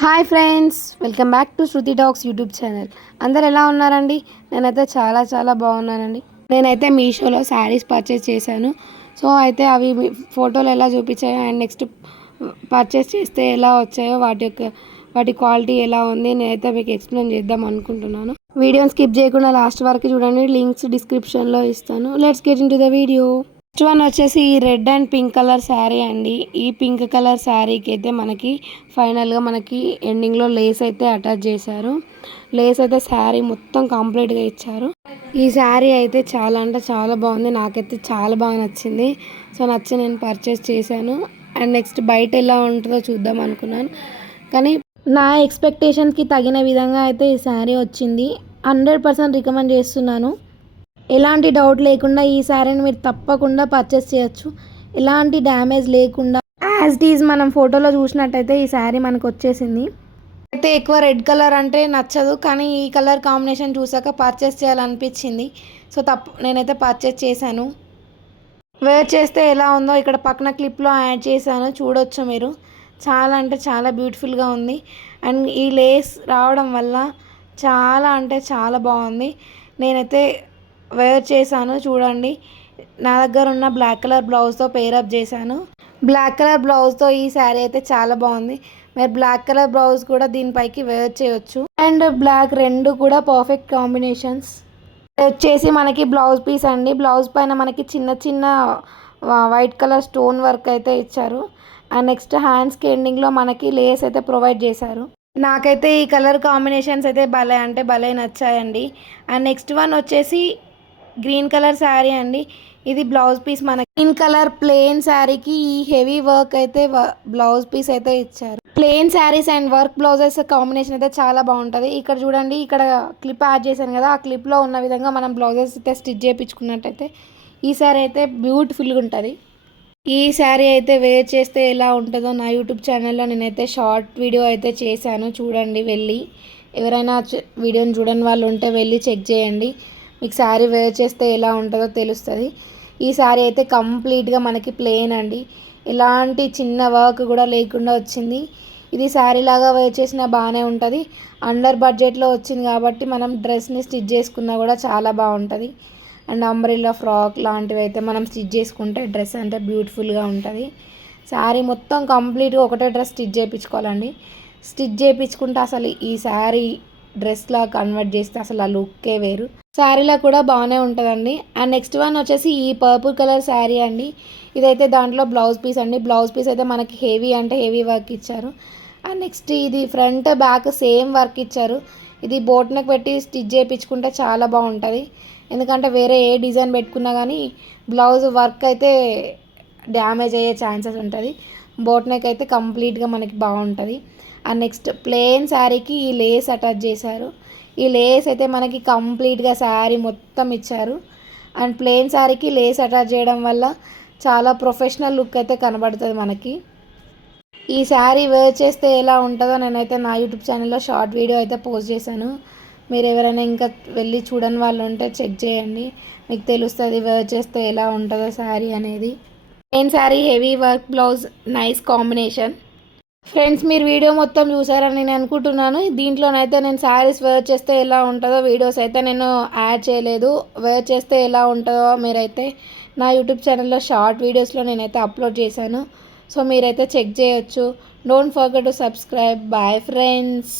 Hi friends, welcome back to Shruti talks YouTube channel. అందరు ఎలా ఉన్నారండి? నేనైతే చాలా బాగున్నానండి. నేనైతే మీషోలో శారీస్ పర్చేస్ చేశాను. సో అయితే అవి ఫోటోలు ఎలా చూపించాయో అండ్ నెక్స్ట్ పర్చేస్ చేస్తే ఎలా వచ్చాయో వాటి క్వాలిటీ ఎలా ఉంది నేనైతే మీకు ఎక్స్ప్లెయిన్ చేద్దాం అనుకుంటున్నాను. వీడియోని స్కిప్ చేయకుండా లాస్ట్ వరకు చూడండి. లింక్స్ డిస్క్రిప్షన్లో ఇస్తాను. Let's get in to the video. First one వచ్చేసి ఈ red and pink colour sari అండి. ఈ పింక్ కలర్ శారీకి అయితే మనకి ఫైనల్గా మనకి ఎండింగ్లో లేస్ అయితే అటాచ్ చేశారు. లేస్ అయితే శారీ మొత్తం కంప్లీట్గా ఇచ్చారు. ఈ శారీ అయితే చాలా అంటే చాలా బాగుంది. నాకైతే చాలా బాగా నచ్చింది. సో నచ్చి నేను పర్చేస్ చేశాను. అండ్ నెక్స్ట్ బయట ఎలా ఉంటుందో చూద్దాం అనుకున్నాను, కానీ నా ఎక్స్పెక్టేషన్కి తగిన విధంగా అయితే ఈ శారీ వచ్చింది. 100% రికమెండ్ చేస్తున్నాను. ఎలాంటి డౌట్ లేకుండా ఈ శారీని మీరు తప్పకుండా పర్చేస్ చేయొచ్చు. ఎలాంటి డ్యామేజ్ లేకుండా యాజ్ ఇట్ ఈజ్ మనం ఫోటోలో చూసినట్టయితే ఈ శారీ మనకు వచ్చేసింది. అయితే ఎక్కువ రెడ్ కలర్ అంటే నచ్చదు, కానీ ఈ కలర్ కాంబినేషన్ చూసాక పర్చేస్ చేయాలనిపించింది. సో నేనైతే పర్చేస్ చేశాను. వేర్ చేస్తే ఎలా ఉందో ఇక్కడ పక్కన క్లిప్లో యాడ్ చేశాను, చూడొచ్చు మీరు. చాలా అంటే చాలా బ్యూటిఫుల్గా ఉంది. అండ్ ఈ లేస్ రావడం వల్ల చాలా అంటే చాలా బాగుంది. నేనైతే వేర్ చేశాను, చూడండి. నా దగ్గర ఉన్న బ్లాక్ కలర్ బ్లౌజ్తో పేరప్ చేశాను. బ్లాక్ కలర్ బ్లౌజ్తో ఈ శారీ అయితే చాలా బాగుంది. మీరు బ్లాక్ కలర్ బ్లౌజ్ కూడా దీనిపైకి వేర్ చేయొచ్చు. అండ్ బ్లాక్ రెండు కూడా పర్ఫెక్ట్ కాంబినేషన్స్. వచ్చేసి మనకి బ్లౌజ్ పీస్ అండి. బ్లౌజ్ పైన మనకి చిన్న వైట్ కలర్ స్టోన్ వర్క్ అయితే ఇచ్చారు. అండ్ నెక్స్ట్ హ్యాండ్స్కి ఎండింగ్లో మనకి లేస్ అయితే ప్రొవైడ్ చేశారు. నాకైతే ఈ కలర్ కాంబినేషన్స్ అయితే భలే అంటే భలే నచ్చాయండి. అండ్ నెక్స్ట్ వన్ వచ్చేసి గ్రీన్ కలర్ శారీ అండి. ఇది బ్లౌజ్ పీస్. మనకి గ్రీన్ కలర్ ప్లెయిన్ శారీకి ఈ హెవీ వర్క్ అయితే బ్లౌజ్ పీస్ అయితే ఇచ్చారు. Plain saris and work blouses combination అయితే చాలా బాగుంటుంది. ఇక్కడ చూడండి, ఇక్కడ క్లిప్ యాడ్ చేశాను కదా, ఆ క్లిప్లో ఉన్న విధంగా మనం బ్లౌజెస్ అయితే స్టిచ్ చేయించుకున్నట్టయితే ఈ శారీ అయితే బ్యూటిఫుల్గా ఉంటుంది. ఈ శారీ అయితే వేర్ చేస్తే ఎలా ఉంటుందో నా యూట్యూబ్ ఛానల్లో నేనైతే షార్ట్ వీడియో అయితే చేశాను, చూడండి. వెళ్ళి ఎవరైనా వీడియోని చూడని వాళ్ళు ఉంటే వెళ్ళి చెక్ చేయండి. మీకు శారీ వేర్ చేస్తే ఎలా ఉంటుందో తెలుస్తుంది. ఈ శారీ అయితే కంప్లీట్గా మనకి ప్లెయిన్ అండి. ఎలాంటి చిన్న వర్క్ కూడా లేకుండా వచ్చింది. ఇది శారీ లాగా వేర్ చేసినా బాగానే ఉంటుంది. అండర్ బడ్జెట్లో వచ్చింది కాబట్టి మనం డ్రెస్ని స్టిచ్ చేసుకున్నా కూడా చాలా బాగుంటుంది. అండ్ అంబ్రెల్లా ఫ్రాక్ లాంటివి అయితే మనం స్టిచ్ చేసుకుంటే డ్రెస్ అంటే బ్యూటిఫుల్గా ఉంటుంది. శారీ మొత్తం కంప్లీట్గా ఒకటే డ్రెస్ స్టిచ్ చేయించుకోవాలండి. స్టిచ్ చేయించుకుంటే అసలు ఈ శారీ డ్రెస్లా కన్వర్ట్ చేస్తే అసలు ఆ లుక్కే వేరు. శారీలా కూడా బాగానే ఉంటుందండి. అండ్ నెక్స్ట్ వన్ వచ్చేసి ఈ పర్పుల్ కలర్ శారీ అండి. ఇదైతే దాంట్లో బ్లౌజ్ పీస్ అండి. బ్లౌజ్ పీస్ అయితే మనకి హెవీ అంటే హెవీ వర్క్ ఇచ్చారు. అండ్ నెక్స్ట్ ఇది ఫ్రంట్ బ్యాక్ సేమ్ వర్క్ ఇచ్చారు. ఇది బోట్ నెక్ పెట్టి స్టిచ్ చేయించుకుంటే చాలా బాగుంటుంది. ఎందుకంటే వేరే ఏ డిజైన్ పెట్టుకున్నా కానీ బ్లౌజ్ వర్క్ అయితే డ్యామేజ్ అయ్యే ఛాన్సెస్ ఉంటుంది. బోట్ నెక్ అయితే కంప్లీట్గా మనకి బాగుంటుంది. అండ్ నెక్స్ట్ ప్లెయిన్ శారీకి ఈ లేస్ అటాచ్ చేశారు. ఈ లేస్ అయితే మనకి కంప్లీట్గా శారీ మొత్తం ఇచ్చారు. అండ్ ప్లెయిన్ శారీకి లేస్ అటాచ్ చేయడం వల్ల చాలా ప్రొఫెషనల్ లుక్ అయితే కనబడుతుంది మనకి. ఈ శారీ వేర్ చేస్తే ఎలా ఉంటుందో నేనైతే నా యూట్యూబ్ ఛానల్లో షార్ట్ వీడియో అయితే పోస్ట్ చేశాను. మీరు ఎవరైనా ఇంకా వెళ్ళి చూడని వాళ్ళు ఉంటే చెక్ చేయండి, మీకు తెలుస్తుంది వేర్ చేస్తే ఎలా ఉంటుందో శారీ అనేది. Plain sari heavy work blouse nice combination. Friends, మీరు వీడియో మొత్తం చూసారని నేను అనుకుంటున్నాను. దీంట్లోనైతే నేను శారీస్ వేర్ చేస్తే ఎలా ఉంటుందో వీడియోస్ అయితే నేను యాడ్ చేయలేదు. వేర్ చేస్తే ఎలా ఉంటుందో మీరైతే నా యూట్యూబ్ ఛానల్లో షార్ట్ వీడియోస్లో నేనైతే అప్లోడ్ చేశాను. సో మీరైతే చెక్ చేయొచ్చు. Don't forget to subscribe. Bye friends.